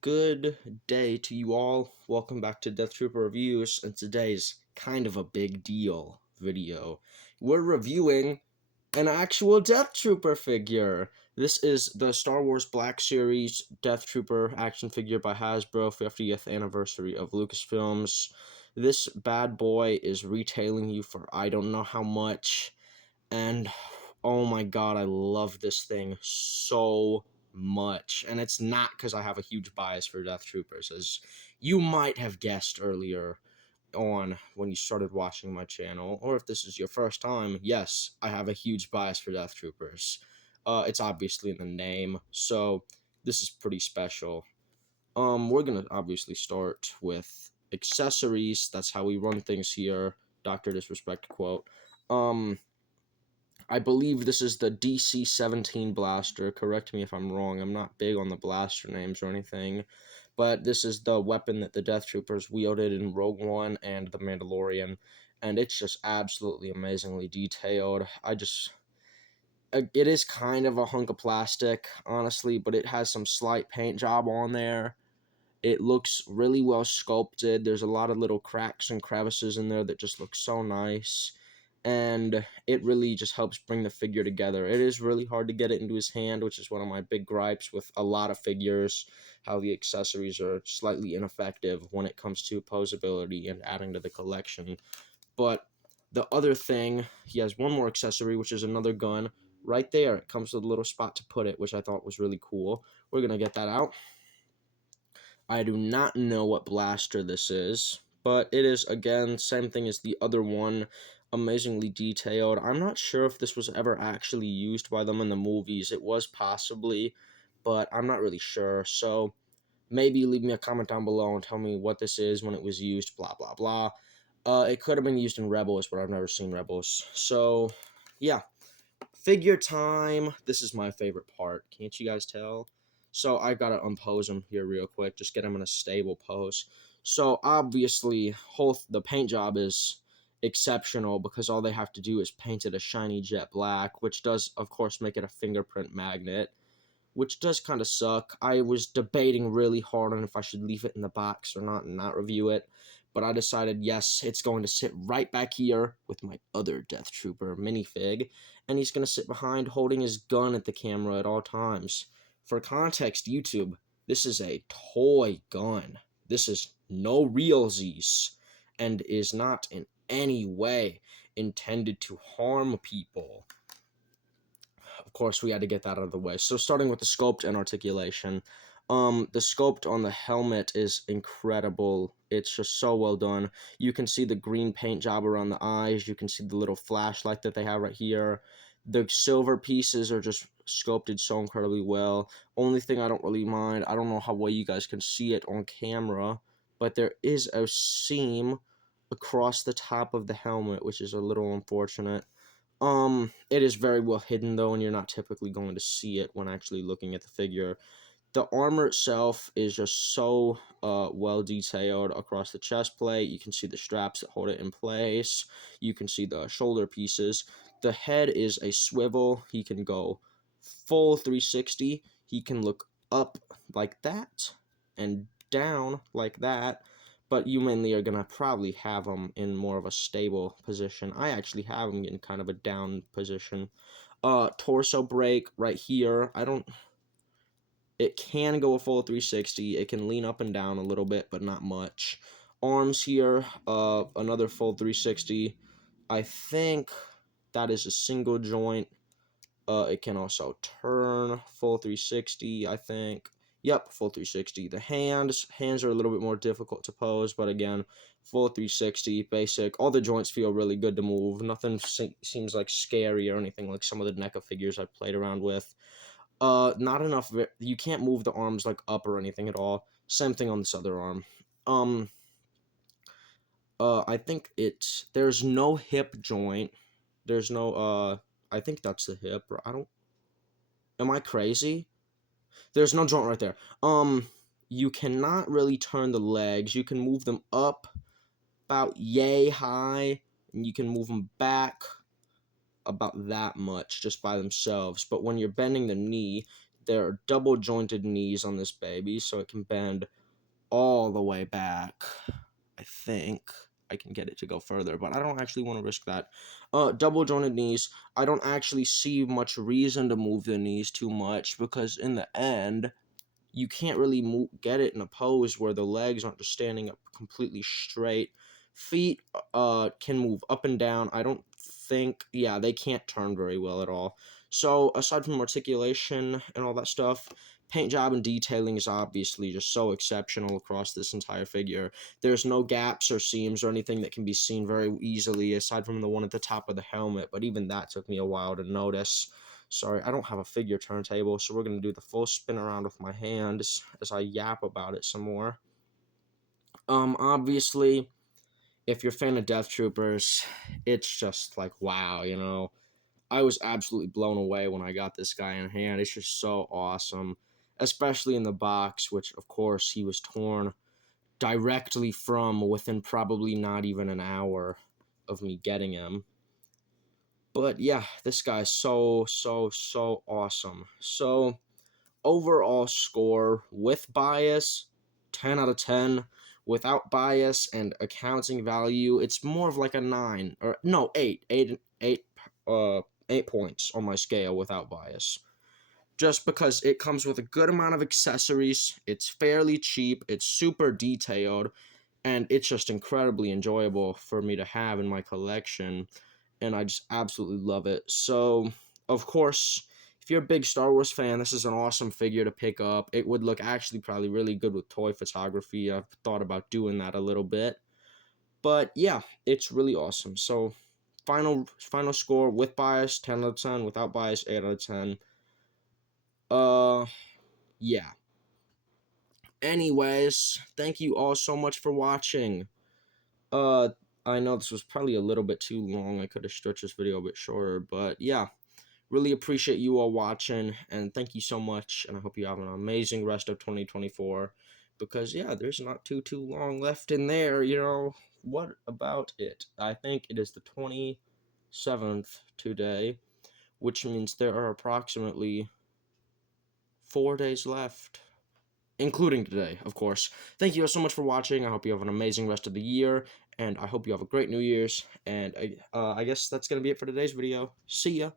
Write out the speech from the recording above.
Good day to you all. Welcome back to Death Trooper Reviews, and today's kind of a big deal video. We're reviewing an actual Death Trooper figure. This is the Star Wars Black Series Death Trooper action figure by Hasbro, 50th anniversary of Lucasfilms. This bad boy is retailing you for I don't know how much, and oh my god, I love this thing so much. And it's not because I have a huge bias for Death Troopers, as you might have guessed earlier on when you started watching my channel, or if this is your first time. Yes, I have a huge bias for Death Troopers. It's obviously in the name, so this is pretty special. We're gonna obviously start with accessories. That's how we run things here. Dr. Disrespect quote. I believe this is the DC-17 blaster. Correct me if I'm wrong. I'm not big on the blaster names or anything. But this is the weapon that the Death Troopers wielded in Rogue One and The Mandalorian. And it's just absolutely amazingly detailed. It is kind of a hunk of plastic, honestly, but it has some slight paint job on there. It looks really well sculpted. There's a lot of little cracks and crevices in there that just look so nice. And it really just helps bring the figure together. It is really hard to get it into his hand, which is one of my big gripes with a lot of figures, how the accessories are slightly ineffective when it comes to posability and adding to the collection. But the other thing, he has one more accessory, which is another gun. Right there, it comes with a little spot to put it, which I thought was really cool. We're going to get that out. I do not know what blaster this is, but it is, again, same thing as the other one, amazingly detailed. I'm not sure if this was ever actually used by them in the movies. It was possibly, but I'm not really sure. So maybe leave me a comment down below and tell me what this is, when it was used, blah, blah, blah. It could have been used in Rebels, but I've never seen Rebels. So, yeah. Figure time. This is my favorite part. Can't you guys tell? So I've got to unpose him here real quick. Just get him in a stable pose. So obviously, the paint job is exceptional because all they have to do is paint it a shiny jet black, which does, of course, make it a fingerprint magnet, which does kind of suck. I was debating really hard on if I should leave it in the box or not and not review it, but I decided, yes, it's going to sit right back here with my other Death Trooper minifig, and he's going to sit behind holding his gun at the camera at all times. For context, YouTube, this is a toy gun. This is no realsies, and is not in any way intended to harm people. Of course, we had to get that out of the way. So starting with the sculpt and articulation. The sculpt on the helmet is incredible. It's just so well done. You can see the green paint job around the eyes. You can see the little flashlight that they have right here. The silver pieces are just sculpted so incredibly well. Only thing I don't really mind, I don't know how well you guys can see it on camera, but there is a seam across the top of the helmet, which is a little unfortunate. It is very well hidden though, and you're not typically going to see it when actually looking at the figure. The armor itself is just so well detailed across the chest plate. You can see the straps that hold it in place. You can see the shoulder pieces. The head is a swivel. He can go full 360. He can look up like that and down like that, but you mainly are going to probably have him in more of a stable position. I actually have him in kind of a down position. Torso break right here. It can go a full 360. It can lean up and down a little bit, but not much. Arms here, another full 360. I think that is a single joint. It can also turn full 360, I think. Yep, full 360. The hands are a little bit more difficult to pose, but again, full 360, basic. All the joints feel really good to move. Nothing seems like scary or anything like some of the NECA figures I've played around with. Not enough. You can't move the arms like up or anything at all. Same thing on this other arm. Um, I think there's no hip joint. There's no, I think that's the hip. I don't, am I crazy? There's no joint right there. You cannot really turn the legs. You can move them up about yay high, and you can move them back about that much just by themselves. But when you're bending the knee, there are double jointed knees on this baby, so it can bend all the way back. I think I can get it to go further, but I don't actually want to risk that. Double jointed knees. I don't actually see much reason to move the knees too much, because in the end, you can't really get it in a pose where the legs aren't just standing up completely straight. Feet can move up and down. I don't think, yeah, they can't turn very well at all. So aside from articulation and all that stuff, paint job and detailing is obviously just so exceptional across this entire figure. There's no gaps or seams or anything that can be seen very easily aside from the one at the top of the helmet, but even that took me a while to notice. Sorry, I don't have a figure turntable, so we're going to do the full spin around with my hands as I yap about it some more. Obviously, if you're a fan of Death Troopers, it's just like, wow, you know. I was absolutely blown away when I got this guy in hand. It's just so awesome, especially in the box, which, of course, he was torn directly from within probably not even an hour of me getting him. But yeah, this guy's so awesome. So, overall score with bias, 10 out of 10. Without bias and accounting value, it's more of like a 9 or no, 8 points on my scale without bias. Just because it comes with a good amount of accessories, it's fairly cheap, it's super detailed, and it's just incredibly enjoyable for me to have in my collection, and I just absolutely love it. So, of course, if you're a big Star Wars fan, this is an awesome figure to pick up. It would look actually probably really good with toy photography. I've thought about doing that a little bit. But yeah, it's really awesome. So, final score with bias, 10 out of 10, without bias, 8 out of 10. Yeah. Anyways, thank you all so much for watching. Uh, I know this was probably a little bit too long. I could have stretched this video a bit shorter, but yeah. Really appreciate you all watching, and thank you so much, and I hope you have an amazing rest of 2024, because, yeah, there's not too long left in there, you know. What about it? I think it is the 27th today, which means there are approximately 4 days left, including today, of course. Thank you all so much for watching. I hope you have an amazing rest of the year, and I hope you have a great New Year's, and I guess that's going to be it for today's video. See ya!